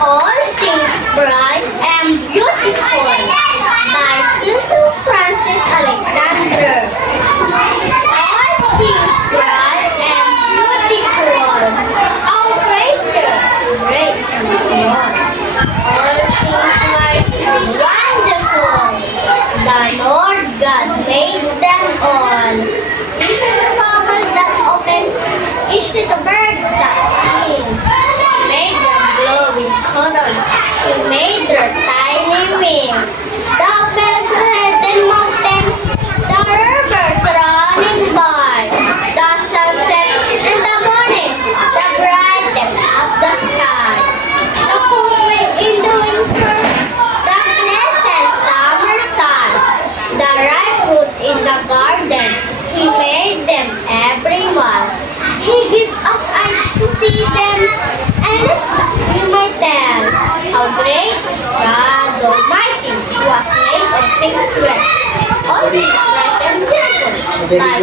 All things bright and beautiful by Cecil Francis Alexander. All things bright and beautiful, our Creator, great and small. All things mighty and wonderful, the Lord God made them all. Even the flower that opens, each little bird that sings. Made them glow with colors. He made their tiny wings. The mountain mountains, the rivers running by, the sunset and the morning, the brightness of the sky, the cool wind in the winter, the pleasant summer sun, the ripe fruit in the garden. He made them everyone. He gave us eyes to see them, and we might tell how great God Almighty was made of things well. All things bright and beautiful, like